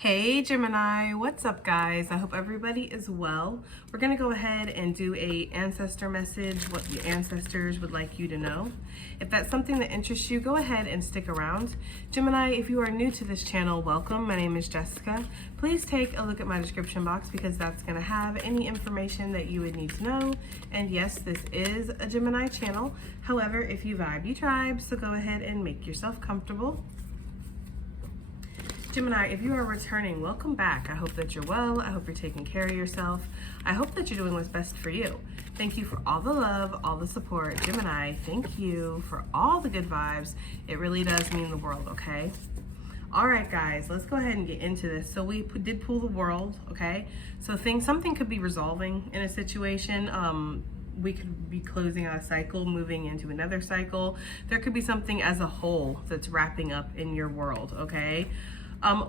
Hey Gemini, what's up guys? I hope everybody is well. We're going to go ahead and do a ancestor message, what the ancestors would like you to know. If that's something that interests you, go ahead and stick around. Gemini, if you are new to this channel, welcome. My name is Jessica. Please take a look at my description box because that's going to have any information that you would need to know. And yes, this is a Gemini channel. However, if you vibe, you tribe, so go ahead and make yourself comfortable. Gemini, if you are returning, welcome back. I hope that you're well. I hope you're taking care of yourself. I hope that you're doing what's best for you. Thank you for all the love, all the support. Gemini, thank you for all the good vibes. It really does mean the world, okay? All right, guys, let's go ahead and get into this. So we did pull the world, okay? So something could be resolving in a situation. We could be closing out a cycle, moving into another cycle. There could be something as a whole that's wrapping up in your world, okay?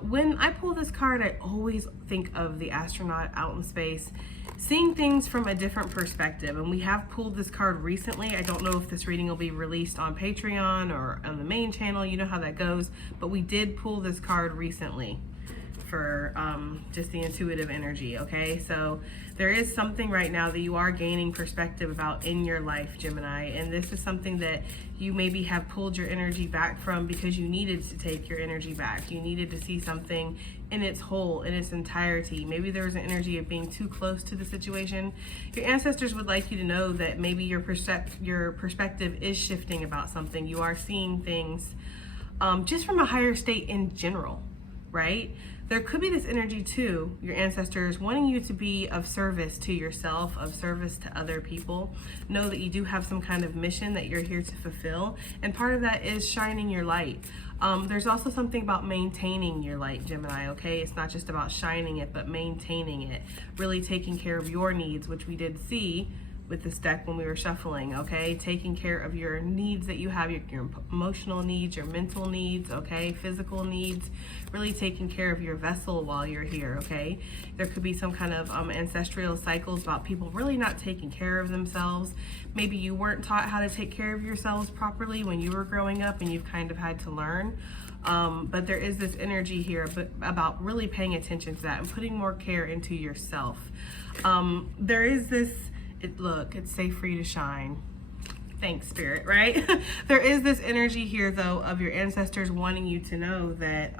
When I pull this card, I always think of the astronaut out in space, seeing things from a different perspective. And we have pulled this card recently. I don't know if this reading will be released on Patreon or on the main channel. You know how that goes. But we did pull this card recently for just the intuitive energy, okay? So there is something right now that you are gaining perspective about in your life, Gemini, and this is something that you maybe have pulled your energy back from because you needed to take your energy back. You needed to see something in its whole, in its entirety. Maybe there was an energy of being too close to the situation. Your ancestors would like you to know that maybe your perspective is shifting about something. You are seeing things just from a higher state in general, right? There could be this energy too, your ancestors wanting you to be of service to yourself, of service to other people. Know that you do have some kind of mission that you're here to fulfill, and part of that is shining your light. There's also something about maintaining your light, Gemini, okay? It's not just about shining it, but maintaining it. Really taking care of your needs, which we did see with this deck when we were shuffling, okay? Taking care of your needs that you have, your emotional needs, your mental needs, okay? Physical needs, really taking care of your vessel while you're here, okay? There could be some kind of ancestral cycles about people really not taking care of themselves. Maybe you weren't taught how to take care of yourselves properly when you were growing up and you've kind of had to learn. But there is this energy here about really paying attention to that and putting more care into yourself. There is this, look, it's safe for you to shine. Thanks, Spirit, right? There is this energy here, though, of your ancestors wanting you to know that,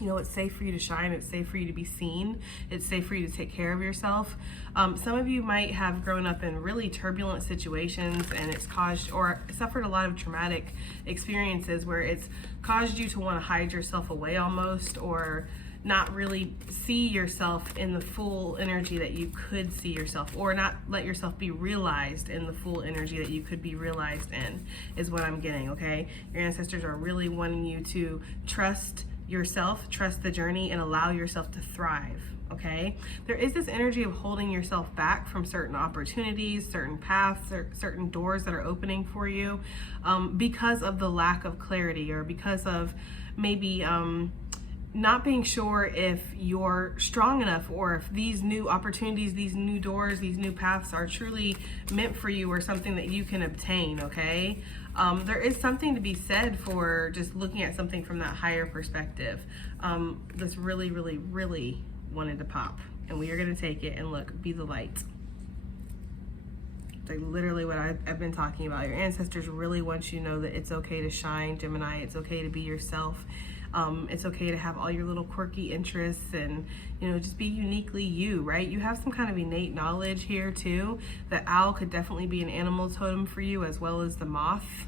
you know, it's safe for you to shine. It's safe for you to be seen. It's safe for you to take care of yourself. Some of you might have grown up in really turbulent situations and it's caused or suffered a lot of traumatic experiences where it's caused you to want to hide yourself away almost, or not really see yourself in the full energy that you could see yourself, or not let yourself be realized in the full energy that you could be realized in, is what I'm getting, okay? Your ancestors are really wanting you to trust yourself, trust the journey, and allow yourself to thrive, okay? There is this energy of holding yourself back from certain opportunities, certain paths, or certain doors that are opening for you because of the lack of clarity, or because of maybe not being sure if you're strong enough, or if these new opportunities, these new doors, these new paths are truly meant for you, or something that you can obtain, okay? There is something to be said for just looking at something from that higher perspective. This really, really, really wanted to pop, and we are gonna take it and look, be the light. Like literally what I've been talking about. Your ancestors really want you to know that it's okay to shine, Gemini. It's okay to be yourself. It's okay to have all your little quirky interests and, you know, just be uniquely you, right? You have some kind of innate knowledge here too. The owl could definitely be an animal totem for you, as well as the moth.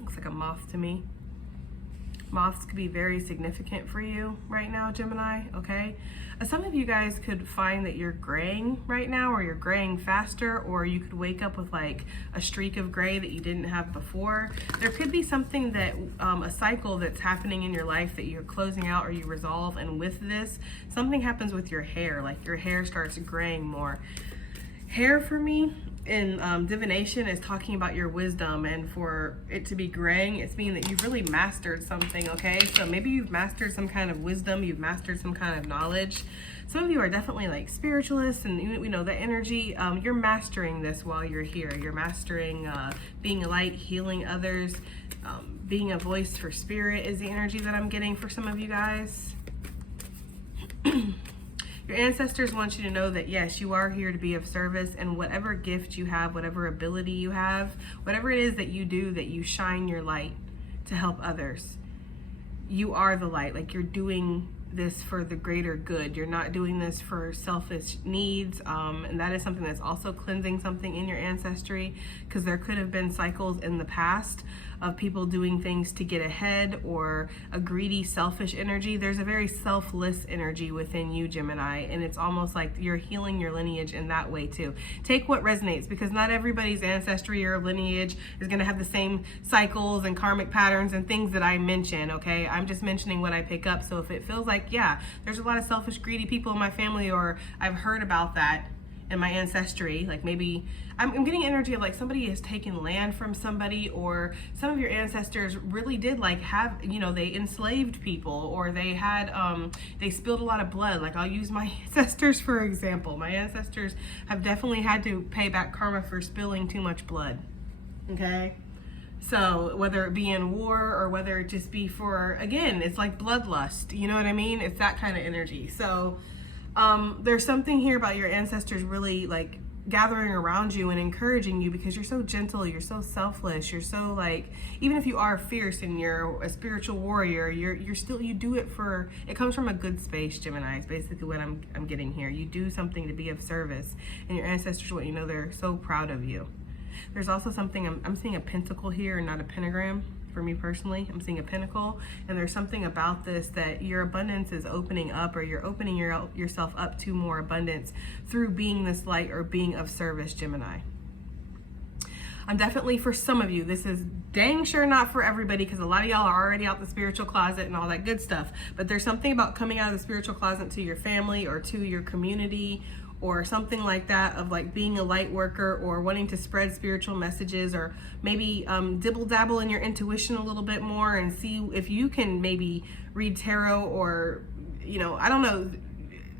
Looks like a moth to me. Moths could be very significant for you right now, Gemini, okay? Some of you guys could find that you're graying right now, or you're graying faster, or you could wake up with like a streak of gray that you didn't have before. There could be something that, a cycle that's happening in your life that you're closing out or you resolve, and with this, something happens with your hair, like your hair starts graying more. Hair for me in divination is talking about your wisdom, and for it to be graying, it's meaning that you've really mastered something, okay? So maybe you've mastered some kind of wisdom, you've mastered some kind of knowledge. Some of you are definitely like spiritualists, and we know the energy. You're mastering this while you're here. You're mastering being a light, healing others, being a voice for spirit is the energy that I'm getting for some of you guys. Your ancestors want you to know that, yes, you are here to be of service, and whatever gift you have, whatever ability you have, whatever it is that you do, that you shine your light to help others. You are the light. Like, you're doing this for the greater good. You're not doing this for selfish needs, and that is something that's also cleansing something in your ancestry, because there could have been cycles in the past of people doing things to get ahead, or a greedy, selfish energy. There's a very selfless energy within you, Gemini, and it's almost like you're healing your lineage in that way too. Take what resonates, because not everybody's ancestry or lineage is going to have the same cycles and karmic patterns and things that I mention, okay? I'm just mentioning what I pick up. So if it feels like, yeah, there's a lot of selfish, greedy people in my family, or I've heard about that in my ancestry, like maybe I'm getting energy of like somebody has taken land from somebody, or some of your ancestors really did like have, you know, they enslaved people, or they had they spilled a lot of blood. Like, I'll use my ancestors for example. My ancestors have definitely had to pay back karma for spilling too much blood, okay? So whether it be in war, or whether it just be for, again, it's like bloodlust, you know what I mean? It's that kind of energy. So there's something here about your ancestors really like gathering around you and encouraging you, because you're so gentle, you're so selfless, you're so like, even if you are fierce and you're a spiritual warrior, you're still, you do it for, it comes from a good space, Gemini, is basically what I'm getting here. You do something to be of service, and your ancestors want you to know they're so proud of you. There's also something, I'm seeing a pentacle here and not a pentagram. For me personally, I'm seeing a pentacle, and there's something about this that your abundance is opening up, or you're opening yourself up to more abundance through being this light or being of service, Gemini. I'm definitely, for some of you, this is dang sure not for everybody, because a lot of y'all are already out the spiritual closet and all that good stuff, but there's something about coming out of the spiritual closet to your family or to your community, or something like that, of like being a light worker, or wanting to spread spiritual messages, or maybe dibble dabble in your intuition a little bit more and see if you can maybe read tarot, or, you know, I don't know,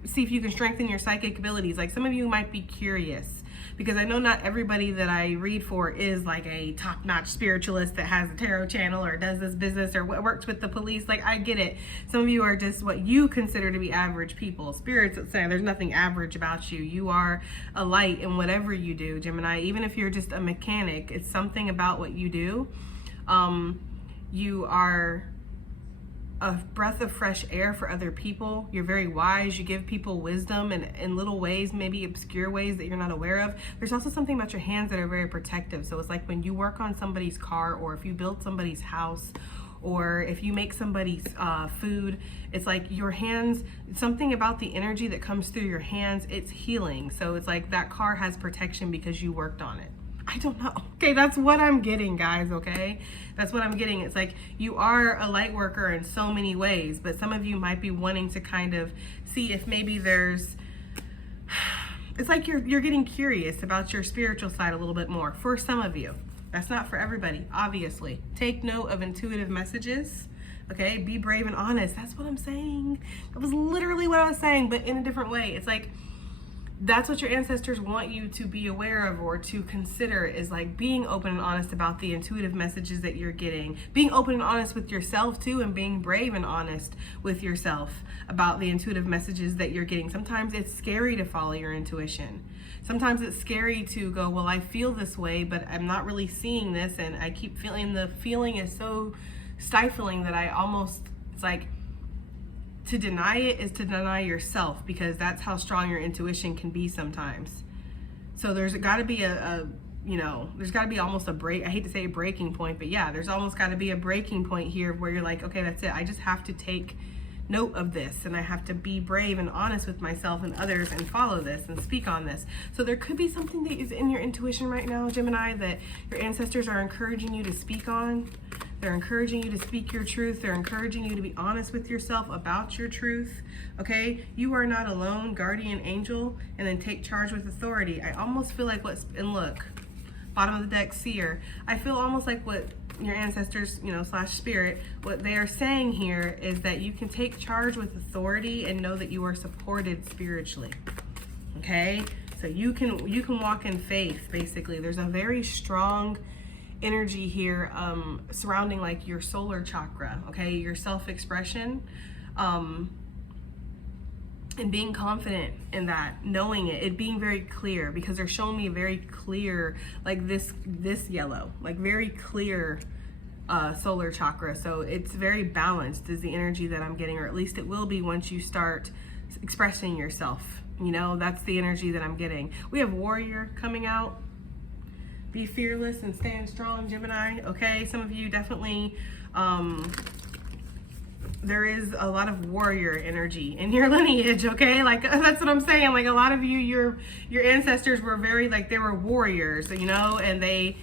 see if you can strengthen your psychic abilities. Like, some of you might be curious, because I know not everybody that I read for is like a top-notch spiritualist that has a tarot channel or does this business or works with the police. Like, I get it. Some of you are just what you consider to be average people. Spirits that say there's nothing average about you. You are a light in whatever you do, Gemini. Even if you're just a mechanic, it's something about what you do. You are a breath of fresh air for other people. You're very wise. You give people wisdom in little ways, maybe obscure ways that you're not aware of. There's also something about your hands that are very protective. So it's like when you work on somebody's car, or if you build somebody's house, or if you make somebody's food, it's like your hands, something about the energy that comes through your hands, it's healing. So it's like that car has protection because you worked on it. I don't know. Okay, that's what I'm getting, guys, okay? That's what I'm getting. It's like you are a light worker in so many ways, but some of you might be wanting to kind of see if maybe there's, it's like you're getting curious about your spiritual side a little bit more. For some of you. That's not for everybody, obviously. Take note of intuitive messages, okay? Be brave and honest. That's what I'm saying. That was literally what I was saying, but in a different way. It's like, that's what your ancestors want you to be aware of, or to consider, is like being open and honest about the intuitive messages that you're getting, being open and honest with yourself too, and being brave and honest with yourself about the intuitive messages that you're getting. Sometimes it's scary to follow your intuition. Sometimes it's scary to go, well, I feel this way, but I'm not really seeing this, and I keep feeling, the feeling is so stifling that I almost, it's like, to deny it is to deny yourself, because that's how strong your intuition can be sometimes. So there's got to be there's got to be almost a break. I hate to say a breaking point, but yeah, there's almost got to be a breaking point here where you're like, okay, that's it. I just have to take note of this, and I have to be brave and honest with myself and others and follow this and speak on this. So there could be something that is in your intuition right now, Gemini, that your ancestors are encouraging you to speak on. They're encouraging you to speak your truth. They're encouraging you to be honest with yourself about your truth. Okay, you are not alone, guardian angel, and then take charge with authority. I almost feel like and look, bottom of the deck, seer. I feel almost like what your ancestors, / spirit, what they are saying here is that you can take charge with authority and know that you are supported spiritually. Okay, so you can walk in faith. Basically, there's a very strong energy here surrounding like your solar chakra. Okay, your self-expression, and being confident in that, knowing it being very clear, because they're showing me very clear, like this yellow, like very clear solar chakra. So it's very balanced is the energy that I'm getting, or at least it will be once you start expressing yourself. That's the energy that I'm getting. We have warrior coming out. Be fearless and stand strong, Gemini. Okay, some of you definitely there is a lot of warrior energy in your lineage. Okay, like that's what I'm saying. Like a lot of you, your ancestors were very, like, they were warriors, and they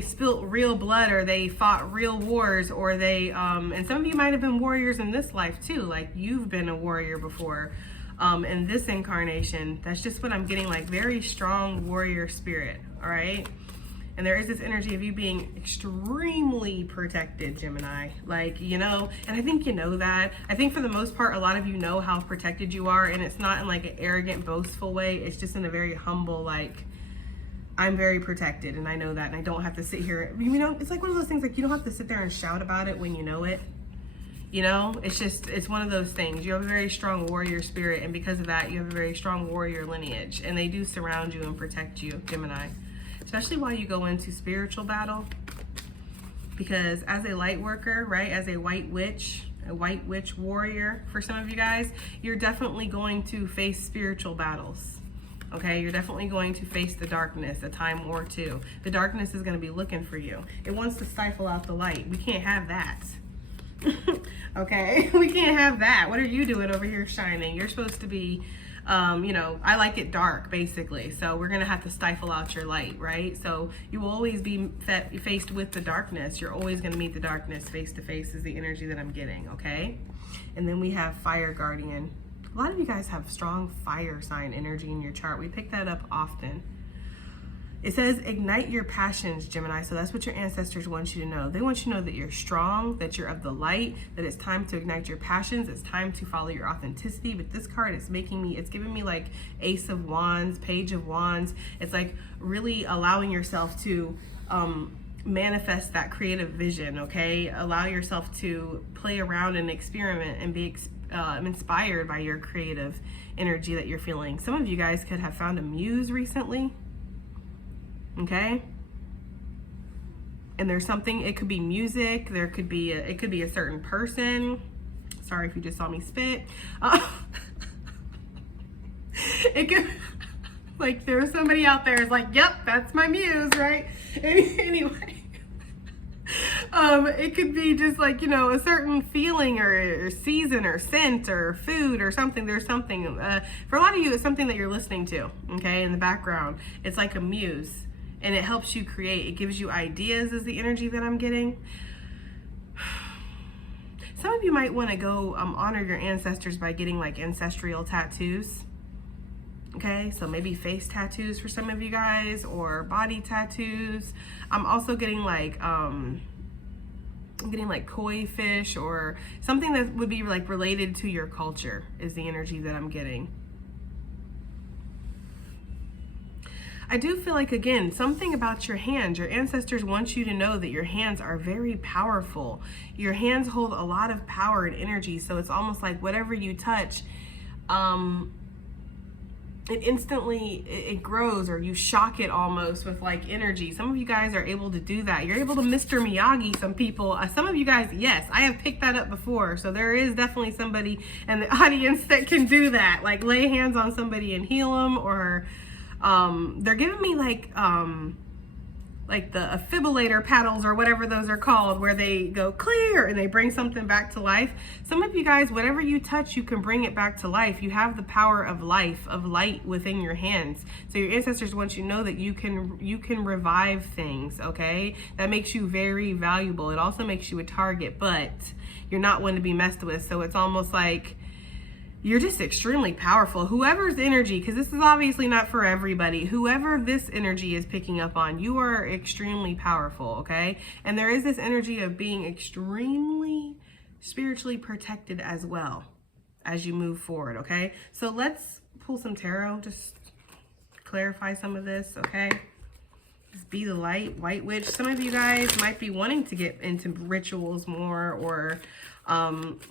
spilt real blood, or they fought real wars, or they and some of you might have been warriors in this life too. Like you've been a warrior before in this incarnation. That's just what I'm getting, like very strong warrior spirit. All right. And there is this energy of you being extremely protected, Gemini. Like, and I think that. I think for the most part, a lot of you know how protected you are, and it's not in like an arrogant, boastful way. It's just in a very humble, like, I'm very protected, and I know that, and I don't have to sit here. It's like one of those things, like, you don't have to sit there and shout about it when you know it. It's one of those things. You have a very strong warrior spirit, and because of that, you have a very strong warrior lineage, and they do surround you and protect you, Gemini. Especially while you go into spiritual battle, because as a light worker, right, as a white witch warrior, for some of you guys, you're definitely going to face spiritual battles. Okay, you're definitely going to face the darkness a time or two. The darkness is going to be looking for you. It wants to stifle out the light. We can't have that. Okay, we can't have that. What are you doing over here shining? You're supposed to be I like it dark, basically. So we're going to have to stifle out your light, right? So you will always be faced with the darkness. You're always going to meet the darkness face to face is the energy that I'm getting, okay? And then we have fire guardian. A lot of you guys have strong fire sign energy in your chart. We pick that up often. It says ignite your passions, Gemini. So that's what your ancestors want you to know. They want you to know that you're strong, that you're of the light, that it's time to ignite your passions. It's time to follow your authenticity. But this card is it's giving me like Ace of Wands, Page of Wands. It's like really allowing yourself to manifest that creative vision, okay? Allow yourself to play around and experiment and be inspired by your creative energy that you're feeling. Some of you guys could have found a muse recently. Okay, and there's something, it could be music, there could be it could be a certain person. Sorry if you just saw me spit. It could, like, there's somebody out there is like, yep, that's my muse, right? Anyway, it could be just like, a certain feeling or season or scent or food or something. There's something for a lot of you, it's something that you're listening to, okay, in the background. It's like a muse. And it helps you create. It gives you ideas is the energy that I'm getting. Some of you might want to go honor your ancestors by getting like ancestral tattoos. Okay, so maybe face tattoos for some of you guys, or body tattoos. I'm also getting like koi fish, or something that would be like related to your culture is the energy that I'm getting. I do feel like, again, something about your hands. Your ancestors want you to know that your hands are very powerful. Your hands hold a lot of power and energy. So it's almost like whatever you touch, it instantly, it grows, or you shock it almost with like energy. Some of you guys are able to do that. You're able to Mr. Miyagi some people. Some of you guys, yes, I have picked that up before. So there is definitely somebody in the audience that can do that. Like lay hands on somebody and heal them, or they're giving me like like the defibrillator paddles or whatever those are called, where they go clear and they bring something back to life. Some of you guys, whatever you touch, you can bring it back to life. You have the power of life, of light within your hands. So your ancestors want you to know that you can revive things, okay? That makes you very valuable. It also makes you a target, but you're not one to be messed with. So it's almost like you're just extremely powerful. Whoever's energy, because this is obviously not for everybody, whoever this energy is picking up on, you are extremely powerful, okay? And there is this energy of being extremely spiritually protected as well as you move forward, okay? So let's pull some tarot, just clarify some of this, okay? Just be the light, White Witch. Some of you guys might be wanting to get into rituals more, or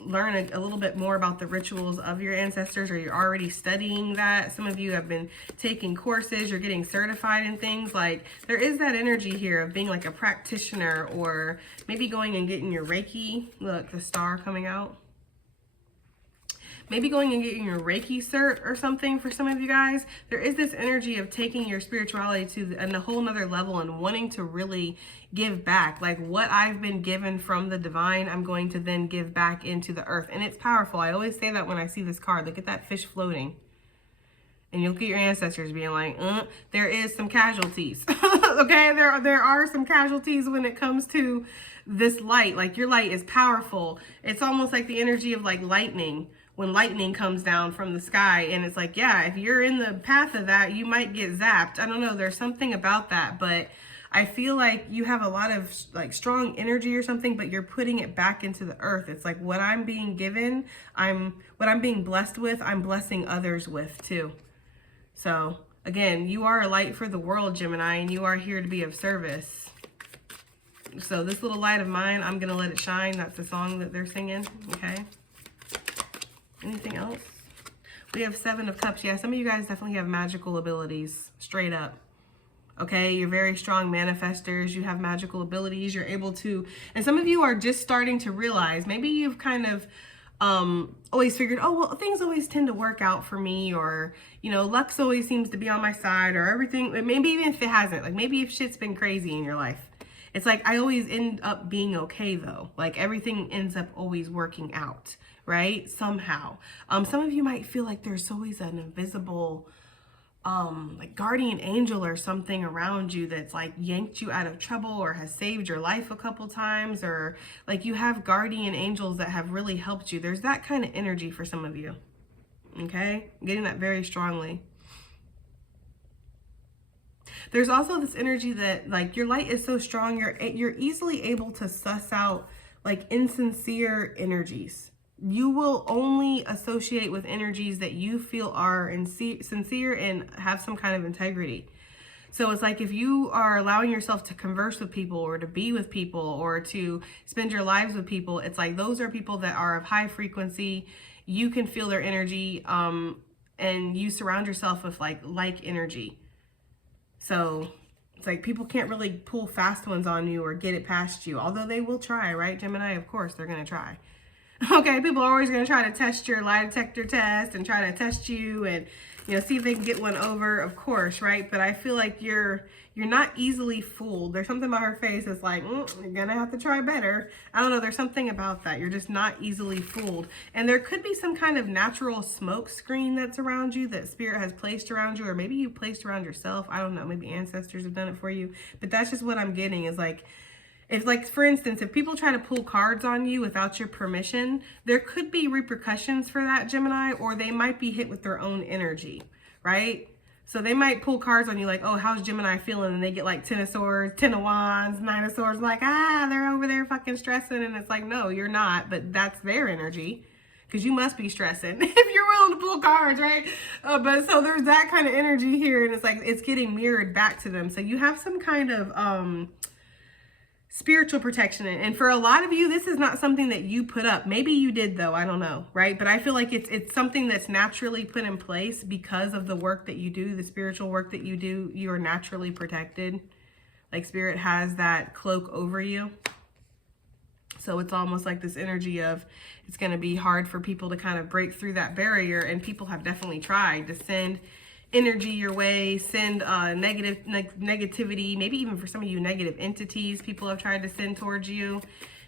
learn a little bit more about the rituals of your ancestors, or you're already studying that. Some of you have been taking courses, you're getting certified in things. Like, there is that energy here of being like a practitioner, or maybe going and getting your Reiki. Look, the star coming out. Maybe going and getting your Reiki cert or something for some of you guys. There is this energy of taking your spirituality to a whole nother level and wanting to really give back. Like, what I've been given from the divine, I'm going to then give back into the earth. And it's powerful. I always say that when I see this card. Look at that fish floating. And you look at your ancestors being like, there is some casualties. Okay, there are some casualties when it comes to this light. Like, your light is powerful. It's almost like the energy of like lightning. When lightning comes down from the sky, and it's like, yeah, if you're in the path of that, you might get zapped. I don't know, there's something about that, but I feel like you have a lot of like strong energy or something, but you're putting it back into the earth. It's like, what I'm being given, what I'm being blessed with, I'm blessing others with too. So again, you are a light for the world, Gemini, and you are here to be of service. So this little light of mine, I'm gonna let it shine. That's the song that they're singing, okay? Anything else? We have Seven of Cups. Yeah, some of you guys definitely have magical abilities, straight up. Okay, you're very strong manifestors. You have magical abilities. You're able to, and some of you are just starting to realize, maybe you've kind of always figured, oh, well, things always tend to work out for me, or, you know, luck's always seems to be on my side, or everything. Maybe even if it hasn't, like maybe if shit's been crazy in your life, it's like, I always end up being okay though. Like, everything ends up always working out, right? Somehow. Some of you might feel like there's always an invisible, like guardian angel or something around you that's like yanked you out of trouble, or has saved your life a couple times, or like you have guardian angels that have really helped you. There's that kind of energy for some of you. Okay? I'm getting that very strongly. There's also this energy that like your light is so strong, you're easily able to suss out like insincere energies. You will only associate with energies that you feel are sincere and have some kind of integrity. So it's like, if you are allowing yourself to converse with people, or to be with people, or to spend your lives with people, it's like those are people that are of high frequency. You can feel their energy, and you surround yourself with like energy. So it's like people can't really pull fast ones on you or get it past you, although they will try, right, Gemini? Of course, they're going to try. Okay, people are always going to try to test your lie detector test and try to test you and, you know, see if they can get one over, of course, right? But I feel like you're not easily fooled. There's something about her face that's like, you're going to have to try better. I don't know. There's something about that. You're just not easily fooled. And there could be some kind of natural smoke screen that's around you that Spirit has placed around you, or maybe you placed around yourself. I don't know. Maybe ancestors have done it for you. But that's just what I'm getting, is like, if, like, for instance, if people try to pull cards on you without your permission, there could be repercussions for that, Gemini, or they might be hit with their own energy, right? So they might pull cards on you like, oh, how's Gemini feeling? And they get like 10 of Swords, 10 of Wands, 9 of Swords, like, they're over there fucking stressing. And it's like, no, you're not, but that's their energy, because you must be stressing if you're willing to pull cards, right? But so there's that kind of energy here, and it's like, it's getting mirrored back to them. So you have some kind of, spiritual protection. And for a lot of you, this is not something that you put up. Maybe you did though, I don't know, right? But I feel like it's something that's naturally put in place because of the work that you do, the spiritual work that you do. You are naturally protected. Like, Spirit has that cloak over you. So it's almost like this energy of, it's going to be hard for people to kind of break through that barrier. And people have definitely tried to send energy your way, send negativity, maybe even for some of you, negative entities people have tried to send towards you.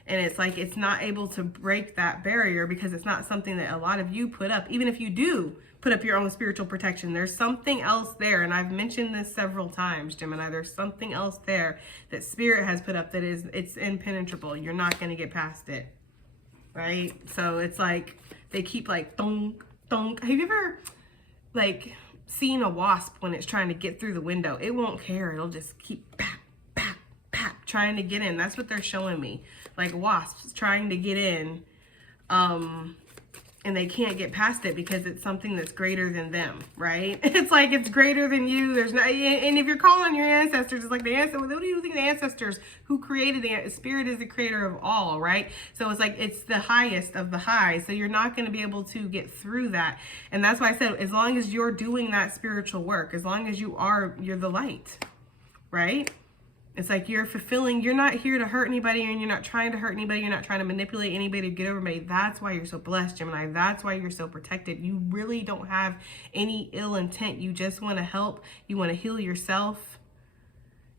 And it's like, it's not able to break that barrier because it's not something that a lot of you put up. Even if you do put up your own spiritual protection, there's something else there. And I've mentioned this several times, Gemini, there's something else there that Spirit has put up that it's impenetrable. You're not going to get past it. Right? So it's like, they keep like, thunk, thunk. Have you ever like seen a wasp when it's trying to get through the window? It won't care. It'll just keep pat, pat, pat, trying to get in. That's what they're showing me. Like wasps trying to get in, and they can't get past it because it's something that's greater than them, right? It's like, it's greater than you. There's not, and if you're calling on your ancestors, it's like the ancestors, what do you think the ancestors who created the Spirit is the creator of all, right? So it's like, it's the highest of the high. So you're not going to be able to get through that. And that's why I said, as long as you're doing that spiritual work, as long as you're the light, right? It's like you're fulfilling, you're not here to hurt anybody, and you're not trying to hurt anybody. You're not trying to manipulate anybody to get over anybody. That's why you're so blessed, Gemini. That's why you're so protected. You really don't have any ill intent. You just want to help. You want to heal yourself.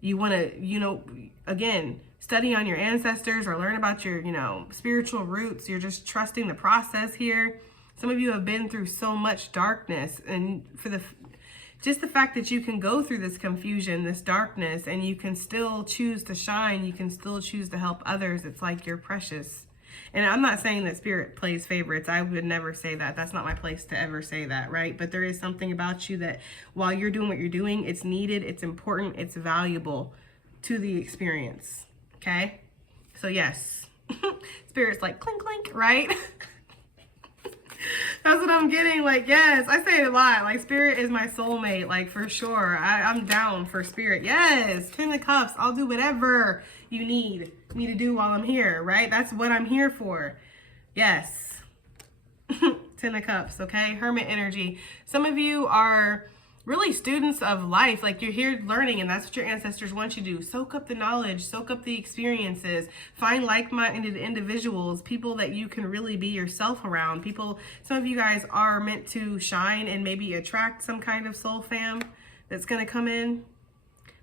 You want to, again, study on your ancestors or learn about your, spiritual roots. You're just trusting the process here. Some of you have been through so much darkness, and just the fact that you can go through this confusion, this darkness, and you can still choose to shine, you can still choose to help others. It's like you're precious. And I'm not saying that Spirit plays favorites. I would never say that. That's not my place to ever say that, right? But there is something about you that while you're doing what you're doing, it's needed, it's important, it's valuable to the experience, okay? So yes, Spirit's like clink, clink, right? That's what I'm getting. Like, yes, I say it a lot. Like, Spirit is my soulmate. Like, for sure. I'm down for Spirit. Yes. 10 of Cups. I'll do whatever you need me to do while I'm here, right? That's what I'm here for. Yes. 10 of Cups, okay? Hermit energy. Some of you are really students of life. Like, you're here learning, and that's what your ancestors want you to do. Soak up the knowledge, soak up the experiences, find like-minded individuals, people that you can really be yourself around. Some of you guys are meant to shine and maybe attract some kind of soul fam that's going to come in.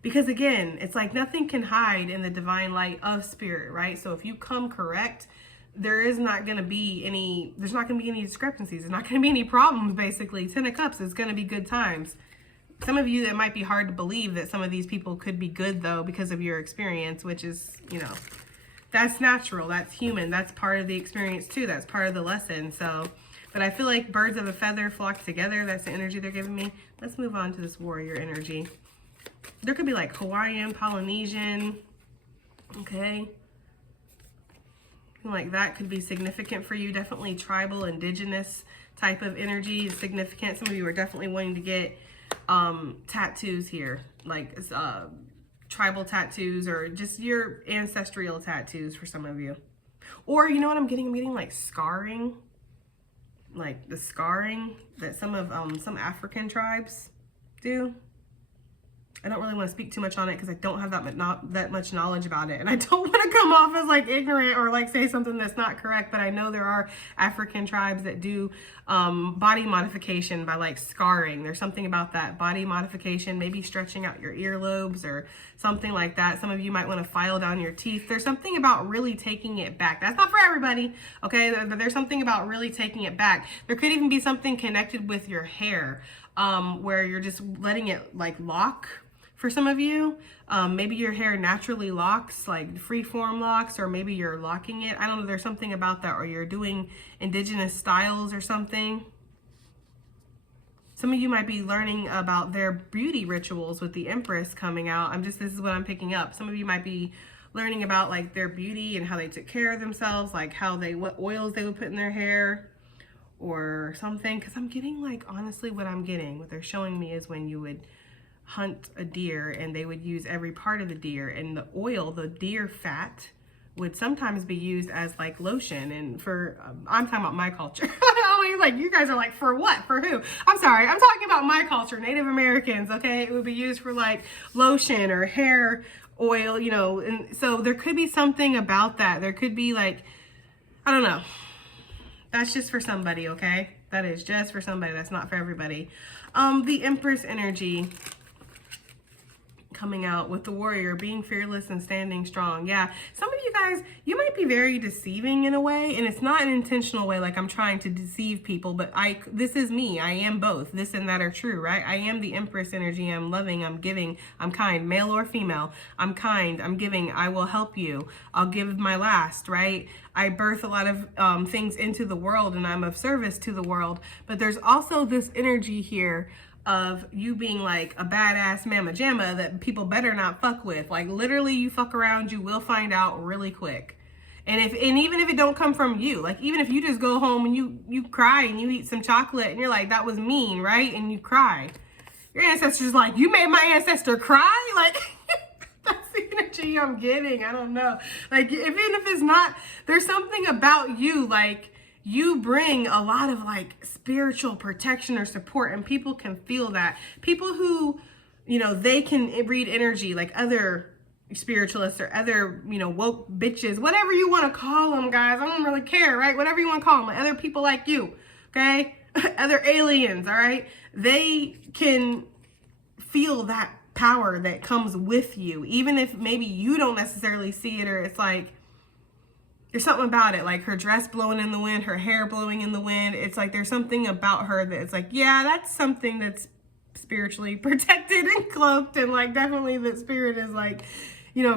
Because again, it's like nothing can hide in the divine light of Spirit, right? So if you come correct, there's not going to be any discrepancies. There's not going to be any problems, basically. 10 of Cups is going to be good times. Some of you, it might be hard to believe that some of these people could be good, though, because of your experience, which is, that's natural. That's human. That's part of the experience, too. That's part of the lesson. So, but I feel like birds of a feather flock together. That's the energy they're giving me. Let's move on to this warrior energy. There could be like Hawaiian, Polynesian, okay? Like that could be significant for you. Definitely tribal, indigenous type of energy is significant. Some of you are definitely wanting to get tattoos here, like tribal tattoos or just your ancestral tattoos for some of you. Or you know what I'm getting? I'm getting like scarring, like the scarring that some African tribes do. I don't really want to speak too much on it because I don't have that much knowledge about it. And I don't want to come off as like ignorant or like say something that's not correct. But I know there are African tribes that do body modification by like scarring. There's something about that body modification, maybe stretching out your earlobes or something like that. Some of you might want to file down your teeth. There's something about really taking it back. That's not for everybody, okay? There's something about really taking it back. There could even be something connected with your hair where you're just letting it like lock. For some of you, maybe your hair naturally locks, like free-form locks, or maybe you're locking it. I don't know, there's something about that, or you're doing indigenous styles or something. Some of you might be learning about their beauty rituals with the Empress coming out. This is what I'm picking up. Some of you might be learning about like their beauty and how they took care of themselves, like what oils they would put in their hair or something. Because I'm getting like, honestly, what they're showing me is when you would hunt a deer and they would use every part of the deer, and the oil, the deer fat, would sometimes be used as like lotion. And for I'm talking about my culture. Like you guys are like, for what? For who? I'm sorry, I'm talking about my culture, Native Americans. Okay, it would be used for like lotion or hair oil, and so there could be something about that. There could be like, I don't know, That's just for somebody, okay? That is just for somebody. That's not for everybody. The Empress energy coming out with the Warrior, being fearless and standing strong. Yeah, some of you guys, you might be very deceiving in a way, and it's not an intentional way, like I'm trying to deceive people, but this is me. I am both. This and that are true, right? I am the Empress energy. I'm loving, I'm giving, I'm kind, male or female. I'm kind, I'm giving, I will help you. I'll give my last, right? I birth a lot of things into the world, and I'm of service to the world. But there's also this energy here of you being like a badass mama jamma that people better not fuck with. Like literally, you fuck around, you will find out really quick. And even if it don't come from you, like even if you just go home and you cry and you eat some chocolate and you're like, that was mean, right? And you cry, your ancestor's like, you made my ancestor cry? Like that's the energy I'm getting. I don't know. Like even if it's not, there's something about you, like you bring a lot of like spiritual protection or support, and people can feel that. People who, they can read energy, like other spiritualists or other, woke bitches, whatever you want to call them, guys. I don't really care, right? Whatever you want to call them, like other people like you, okay? Other aliens, all right? They can feel that power that comes with you, even if maybe you don't necessarily see it, or it's like, there's something about it, like her dress blowing in the wind, her hair blowing in the wind. It's like there's something about her that it's like, yeah, that's something that's spiritually protected and cloaked, and like definitely that spirit is like,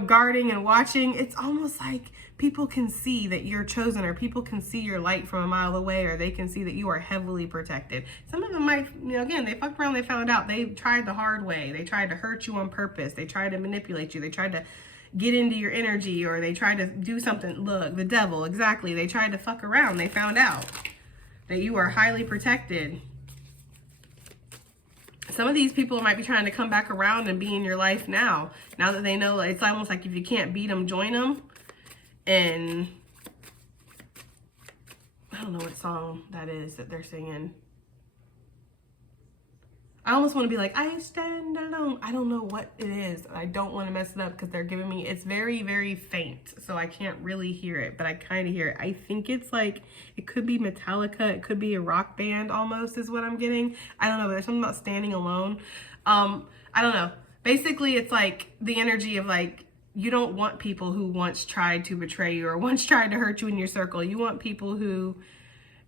guarding and watching. It's almost like people can see that you're chosen, or people can see your light from a mile away, or they can see that you are heavily protected. Some of them might, again, they fucked around, they found out, they tried the hard way. They tried to hurt you on purpose. They tried to manipulate you. They tried to get into your energy, or they tried to do something. Look, the devil, exactly. They tried to fuck around. They found out that you are highly protected. Some of these people might be trying to come back around and be in your life now that they know. It's almost like if you can't beat them, join them. And I don't know what song that is that they're singing. I almost want to be like, I stand alone. I don't know what it is. I don't want to mess it up because they're giving me, it's very, very faint. So I can't really hear it, but I kind of hear it. I think it's like, it could be Metallica. It could be a rock band almost is what I'm getting. I don't know, but there's something about standing alone. I don't know. Basically, it's like the energy of like, you don't want people who once tried to betray you or once tried to hurt you in your circle. You want people who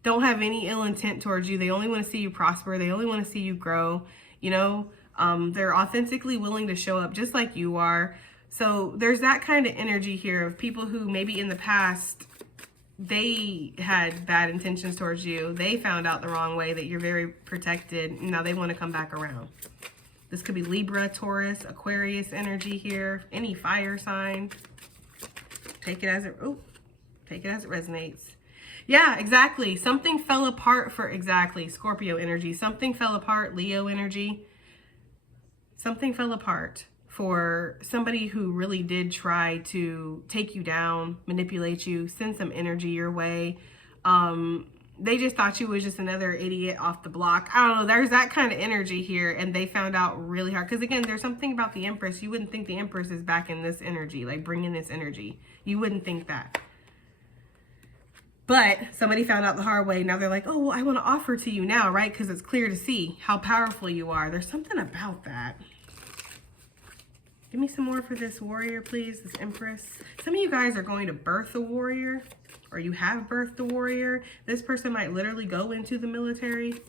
don't have any ill intent towards you. They only want to see you prosper. They only want to see you grow. They're authentically willing to show up just like you are. So there's that kind of energy here of people who maybe in the past, they had bad intentions towards you. They found out the wrong way that you're very protected. Now they want to come back around. This could be Libra, Taurus, Aquarius energy here. Any fire sign. Take it as it resonates. Yeah, exactly. Something fell apart for Scorpio energy. Something fell apart, Leo energy. Something fell apart for somebody who really did try to take you down, manipulate you, send some energy your way. They just thought you was just another idiot off the block. I don't know. There's that kind of energy here, and they found out really hard. Because again, there's something about the Empress. You wouldn't think the Empress is back in this energy, like bringing this energy. You wouldn't think that. But somebody found out the hard way. Now they're like, oh, well, I want to offer to you now, right? Because it's clear to see how powerful you are. There's something about that. Give me some more for this warrior, please, this Empress. Some of you guys are going to birth a warrior, or you have birthed a warrior. This person might literally go into the military,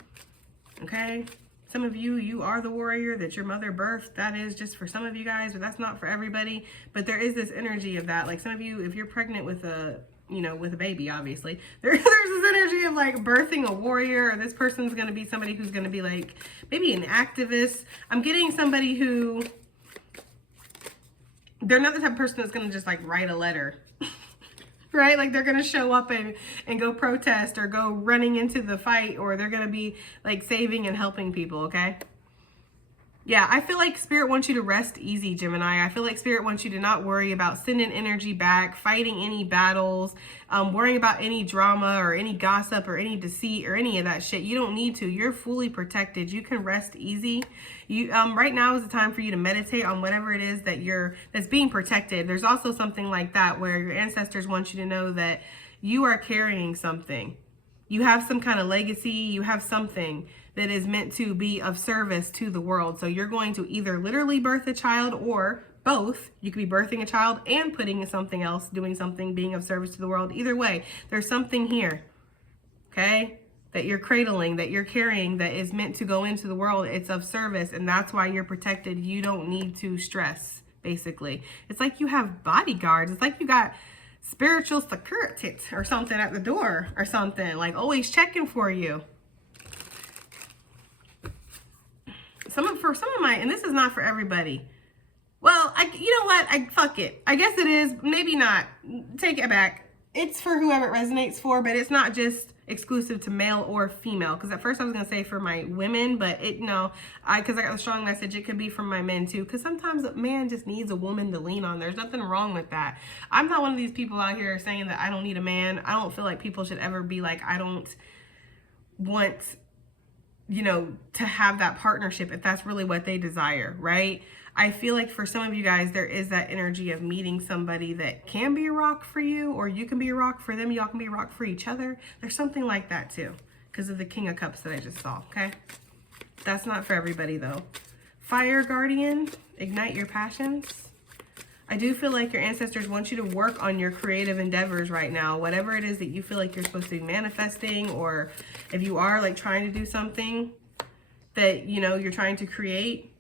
okay? Some of you, you are the warrior that your mother birthed. That is just for some of you guys, but that's not for everybody. But there is this energy of that. Like some of you, if you're pregnant with a, with a baby, obviously, there's this energy of like birthing a warrior, or this person's going to be somebody who's going to be like maybe an activist. I'm getting somebody who, they're not the type of person that's going to just like write a letter, right? Like they're going to show up and go protest or go running into the fight, or they're going to be like saving and helping people, okay? Yeah, I feel like Spirit wants you to rest easy, Gemini. I feel like Spirit wants you to not worry about sending energy back, fighting any battles, worrying about any drama or any gossip or any deceit or any of that shit. You don't need to. You're fully protected. You can rest easy. You right now is the time for you to meditate on whatever it is that's being protected. There's also something like that where your ancestors want you to know that you are carrying something. You have some kind of legacy. You have something that is meant to be of service to the world. So you're going to either literally birth a child or both. You could be birthing a child and putting something else, doing something, being of service to the world. Either way, there's something here, okay, that you're cradling, that you're carrying, that is meant to go into the world. It's of service, and that's why you're protected. You don't need to stress, basically. It's like you have bodyguards. It's like you got spiritual security or something at the door or something, like always checking for you. For some of my, and this is not for everybody. Well, you know what? Fuck it. I guess it is. Maybe not. Take it back. It's for whoever it resonates for, but it's not just exclusive to male or female. Because at first I was going to say for my women, but because I got the strong message, it could be for my men too. Because sometimes a man just needs a woman to lean on. There's nothing wrong with that. I'm not one of these people out here saying that I don't need a man. I don't feel like people should ever be like, I don't want, to have that partnership if that's really what they desire, right? I feel like for some of you guys, there is that energy of meeting somebody that can be a rock for you, or you can be a rock for them. Y'all can be a rock for each other. There's something like that too, because of the King of Cups that I just saw, okay? That's not for everybody though. Fire Guardian, ignite your passions. I do feel like your ancestors want you to work on your creative endeavors right now. Whatever it is that you feel like you're supposed to be manifesting, or if you are like trying to do something that, you're trying to create,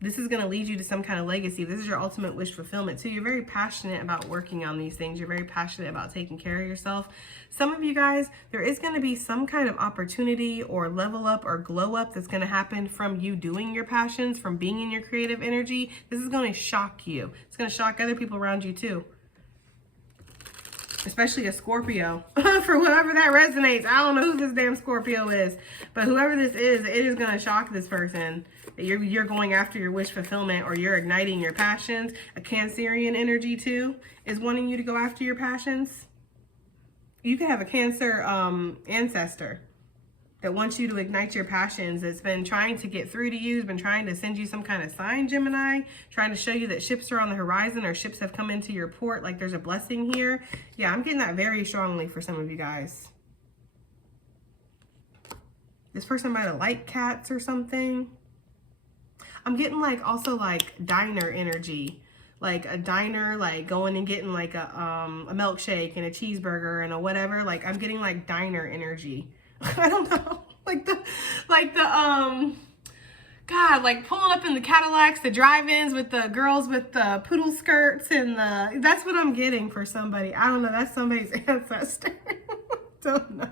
this is going to lead you to some kind of legacy. This is your ultimate wish fulfillment too. You're very passionate about working on these things. You're very passionate about taking care of yourself. Some of you guys, there is going to be some kind of opportunity or level up or glow up that's going to happen from you doing your passions, from being in your creative energy. This is going to shock you. It's going to shock other people around you too. Especially a Scorpio. For whoever that resonates. I don't know who this damn Scorpio is, but whoever this is, it is going to shock this person that you're going after your wish fulfillment, or you're igniting your passions. A Cancerian energy too is wanting you to go after your passions. You could have a Cancer ancestor that wants you to ignite your passions, that's been trying to get through to you, has been trying to send you some kind of sign, Gemini, trying to show you that ships are on the horizon or ships have come into your port, like there's a blessing here. Yeah, I'm getting that very strongly for some of you guys. This person might have liked cats or something. I'm getting like also like diner energy, like a diner, like going and getting like a milkshake and a cheeseburger and a whatever. Like I'm getting like diner energy. I don't know, like pulling up in the Cadillacs, the drive-ins with the girls with the poodle skirts, and that's what I'm getting for somebody. I don't know, that's somebody's ancestor. Don't know,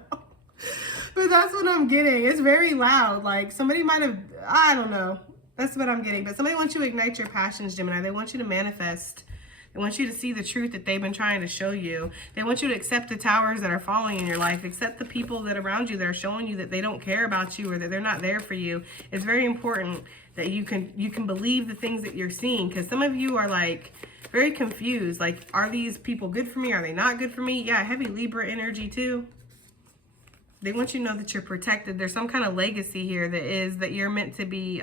but that's what I'm getting. It's very loud. Like somebody might have, I don't know. That's what I'm getting. But somebody wants you to ignite your passions, Gemini. They want you to manifest. They want you to see the truth that they've been trying to show you. They want you to accept the towers that are falling in your life. Accept the people that are around you that are showing you that they don't care about you, or that they're not there for you. It's very important that you can believe the things that you're seeing, because some of you are like very confused. Like, are these people good for me? Are they not good for me? Yeah, heavy Libra energy too. They want you to know that you're protected. There's some kind of legacy here that you're meant to be,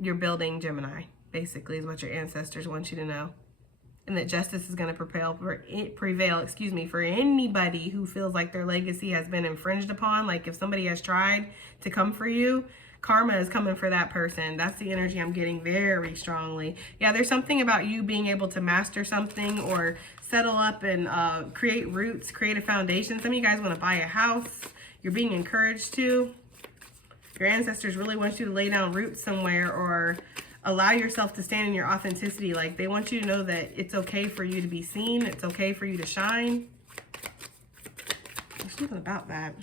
you're building, Gemini, basically, is what your ancestors want you to know. And that justice is going to prevail for anybody who feels like their legacy has been infringed upon. Like if somebody has tried to come for you, karma is coming for that person. That's the energy I'm getting very strongly. Yeah, there's something about you being able to master something or settle up and create roots, create a foundation. Some of you guys want to buy a house. You're being encouraged to. Your ancestors really want you to lay down roots somewhere, or allow yourself to stand in your authenticity. Like they want you to know that it's okay for you to be seen. It's okay for you to shine. There's something about that.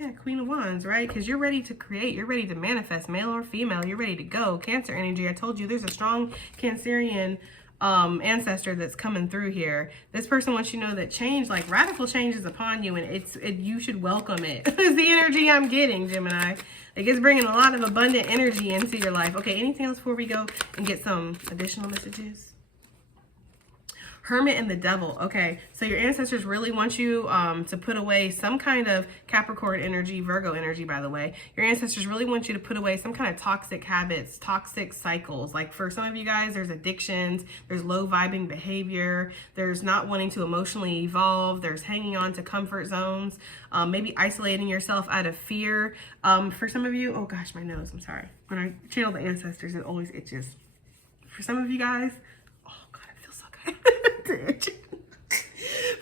Yeah, Queen of Wands, right? Because you're ready to create. You're ready to manifest, male or female. You're ready to go. Cancer energy. I told you there's a strong Cancerian ancestor that's coming through here. This person wants you to know that change, like radical change, is upon you, and you should welcome it. It's the energy I'm getting, Gemini. Like it's bringing a lot of abundant energy into your life. Okay, anything else before we go and get some additional messages? Hermit and the Devil. Okay, so your ancestors really want you to put away some kind of Capricorn energy, Virgo energy, by the way. Your ancestors really want you to put away some kind of toxic habits, toxic cycles. Like for some of you guys, there's addictions, there's low vibing behavior, there's not wanting to emotionally evolve, there's hanging on to comfort zones, maybe isolating yourself out of fear. For some of you, oh gosh, my nose, I'm sorry. When I channel the ancestors, it always itches. For some of you guys, oh God, it feels so good.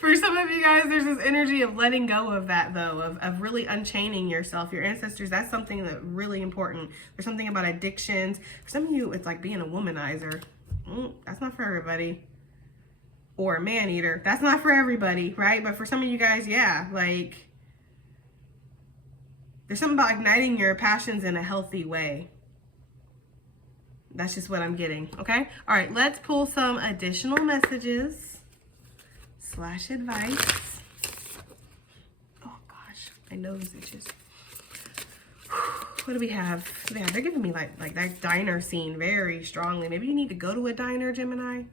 For some of you guys, there's this energy of letting go of that, though, of really unchaining yourself. Your ancestors, that's something that's really important. There's something about addictions. For some of you, it's like being a womanizer. That's not for everybody. Or a man-eater. That's not for everybody, right? But for some of you guys, yeah, like, there's something about igniting your passions in a healthy way. That's just what I'm getting, okay? All right, let's pull some additional messages / advice. Oh gosh, my nose itches. What do we have? They're giving me like that diner scene very strongly. Maybe you need to go to a diner, Gemini.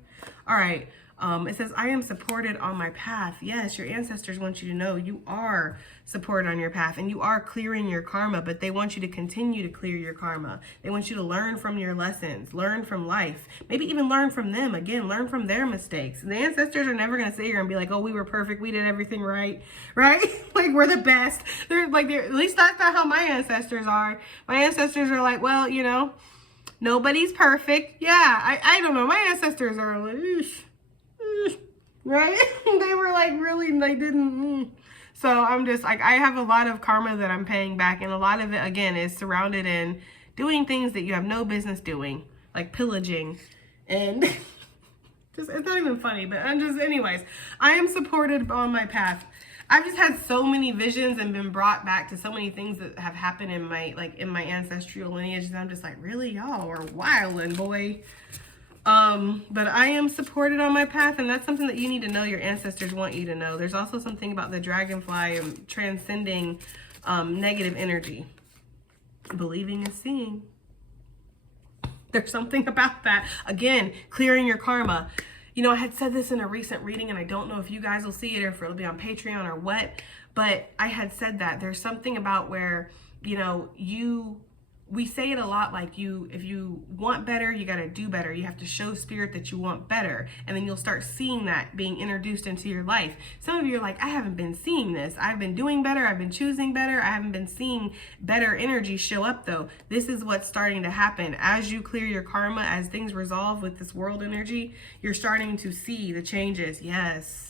All right. It says, I am supported on my path. Yes, your ancestors want you to know you are supported on your path and you are clearing your karma, but they want you to continue to clear your karma. They want you to learn from your lessons, learn from life, maybe even learn from them. Again, learn from their mistakes. And the ancestors are never going to sit here and be like, oh, we were perfect. We did everything right, right? Like we're the best. They're at least that's not how my ancestors are. My ancestors are like, well, you know, nobody's perfect. Yeah, I don't know. My ancestors are like, right? They were like really, they didn't. So I'm just like, I have a lot of karma that I'm paying back, and a lot of it again is surrounded in doing things that you have no business doing, like pillaging, and just, it's not even funny, but I'm just, anyways, I am supported on my path. I've just had so many visions and been brought back to so many things that have happened in my, like in my ancestral lineage, and I'm just like, really, y'all are wildin', boy. But I am supported on my path, and that's something that you need to know. Your ancestors want you to know. There's also something about the dragonfly and transcending negative energy. Believing is seeing. There's something about that. Again, clearing your karma. You know, I had said this in a recent reading, and I don't know if you guys will see it or if it'll be on Patreon or what, but I had said that there's something about where, you know, we say it a lot, like if you want better, you got to do better. You have to show spirit that you want better. And then you'll start seeing that being introduced into your life. Some of you are like, I haven't been seeing this. I've been doing better. I've been choosing better. I haven't been seeing better energy show up though. This is what's starting to happen. As you clear your karma, as things resolve with this world energy, you're starting to see the changes. Yes.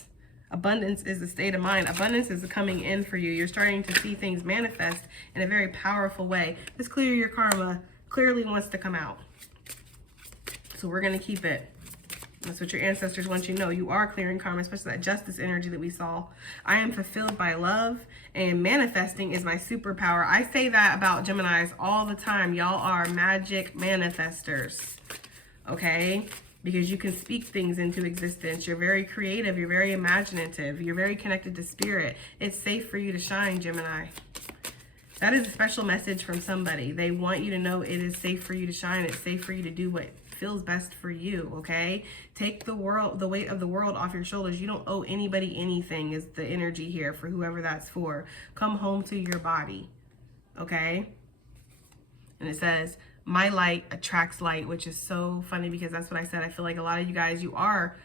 Abundance is a state of mind. Abundance is coming in for you. You're starting to see things manifest in a very powerful way. This clear your karma clearly wants to come out. So we're going to keep it. That's what your ancestors want you to know. You are clearing karma, especially that justice energy that we saw. I am fulfilled by love, and manifesting is my superpower. I say that about Geminis all the time. Y'all are magic manifestors. Okay? Because you can speak things into existence. You're very creative. You're very imaginative. You're very connected to spirit. It's safe for you to shine, Gemini. That is a special message from somebody. They want you to know it is safe for you to shine. It's safe for you to do what feels best for you, okay? Take the weight of the world off your shoulders. You don't owe anybody anything is the energy here for whoever that's for. Come home to your body, okay? And it says, my light attracts light, which is so funny because that's what I said. I feel like a lot of you guys, you are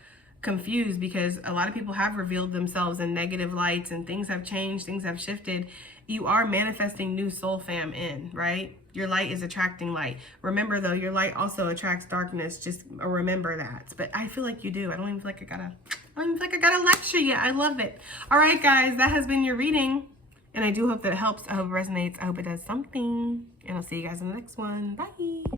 confused because a lot of people have revealed themselves in negative lights and things have changed, things have shifted. You are manifesting new soul fam in, right? Your light is attracting light. Remember though, your light also attracts darkness. Just remember that. But I feel like you do. I don't even feel like I gotta lecture you. I love it. All right, guys, that has been your reading. And I do hope that it helps. I hope it resonates. I hope it does something. And I'll see you guys in the next one. Bye.